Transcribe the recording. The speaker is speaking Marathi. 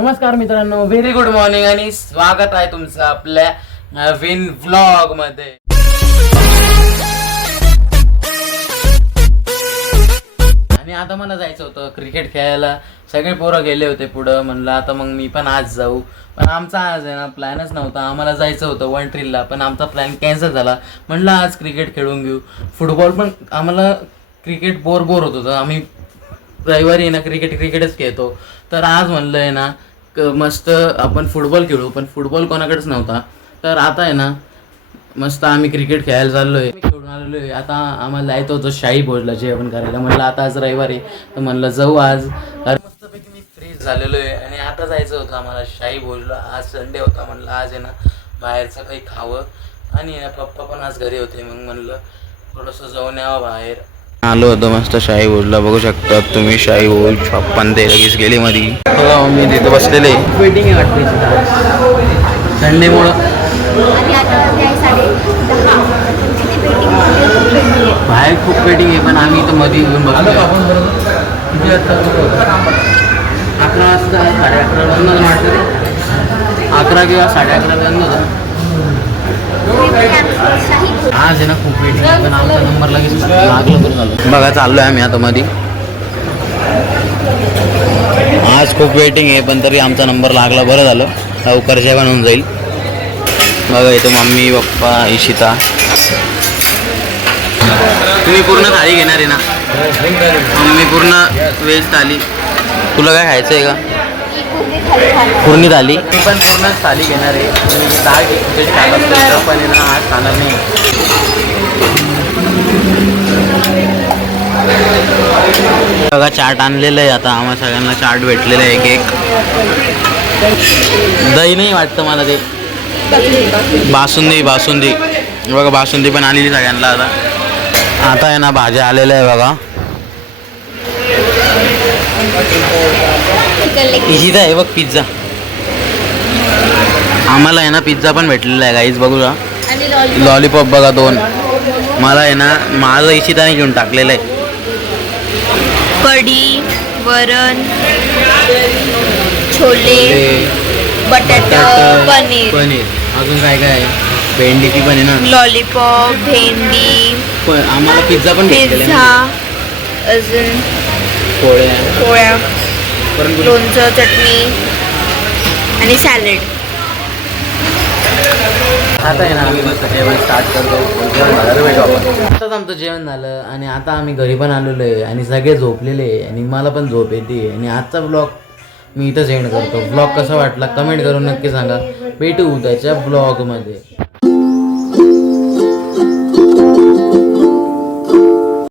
नमस्कार मित्रांनो, व्हेरी गुड मॉर्निंग आणि स्वागत आहे तुमचं आपल्या नवीन व्लॉग मध्ये. आणि आता मला जायचं होतं क्रिकेट खेळायला. सगळे पोरं गेले होते पुढं. म्हणलं आता मग मी पण आज जाऊ, पण आमचा आज आहे ना प्लॅनच नव्हता. आम्हाला जायचं होतं वनट्रीला, पण आमचा प्लॅन कॅन्सल झाला. म्हणलं आज क्रिकेट खेळून घेऊ. फुटबॉल पण आम्हाला क्रिकेट बोर होत होतं. आम्ही रविवारी आहे ना क्रिकेटच खेळतो. तर आज म्हणलं आहे ना मस्त आपण फुटबॉल खेळू, पण फुटबॉल कोणाकडेच नव्हता. तर आता आहे ना मस्त आम्ही क्रिकेट खेळायला चाललो आहे, खेळून आलेलो आहे. आता आम्हाला जायचं होतं शाही भोजला जेवण करायला. म्हणलं आता आज रविवारी तर म्हणलं जाऊ आज. तर मस्तपैकी मी फ्रेश झालेलो आहे आणि आता जायचं होतं आम्हाला शाही भोजला. आज संडे होता. म्हणलं आज आहे ना बाहेरचं काही खावं. आणि पप्पा पण आज घरी होते, मग म्हणलं थोडंसं जाऊन यावं बाहेर. आलो होतो मस्त शाही भोजला. बघू शकता तुम्ही शाही भोज छप्पन ते लगेच गेली मध्ये. मी तिथे बसलेले वेटिंग आहे वाटते संडेमुळं. बाहेर खूप वेटिंग आहे, पण आम्ही इथं मध्ये येऊन बसलो. 11 वाजता 11:30 बंद वाटतं रे. 11 किंवा 11:30 बंद होतं. आज आहे ना खूप वेटिंग आहे, पण आमचा नंबर लगेच लागलं बरं झालं. बघा चाललो आहे आम्ही आता मध्ये. आज खूप वेटिंग आहे, पण तरी आमचा नंबर लागला बरं झालं. लवकर जेवण होऊन जाईल. बघा इथं मम्मी पप्पा इशिता. तुम्ही पूर्ण थाळी घेणार आहे ना? मम्मी पूर्ण व्हेज थाली. तुला काय खायचं आहे का? पूर्ण थाली. मी पण पूर्ण थाली घेणार आहे. मी डाळ व्हेज खाणार, पण आहे ना आज खाणार नाही. बघा चाट आणलेलं आहे. आता आम्हाला सगळ्यांना चाट भेटलेलं आहे. एक दही नाही वाटतं मला ते. बासुंदी बघा, बासुंदी पण आणलेली सगळ्यांना. आता आहे ना भाज्या आलेल्या आहे बघा. इजी आहे बघ पिझ्झा. आम्हाला आहे ना पिझ्झा पण भेटलेला आहे गाईज. बघूया लॉलीपॉप बघा 2. मला आहे ना माझं इशिताने घेऊन टाकलेलं आहे. कढी, वरण, छोले, बटाटा, पनीर. अजून काय काय आहे? भेंडीची पण आहे ना. लॉलीपॉप, भेंडी. आम्हाला पिझ्झा पण पिझ्झा, अजून पोळ्या, लोणचं, चटणी आणि सॅलड. आता आहे ना आम्ही मस्त जेवण स्टार्ट करतो. आताच आमचं जेवण झालं आणि आता आम्ही घरी पण आलेलो आहे आणि सगळे झोपलेले आहे आणि मला पण झोप येते. आणि आजचा ब्लॉग मी इथंच एंड करतो. ब्लॉग कसा वाटला कमेंट करून नक्की सांगा. भेटू उद्याच्या ब्लॉगमध्ये.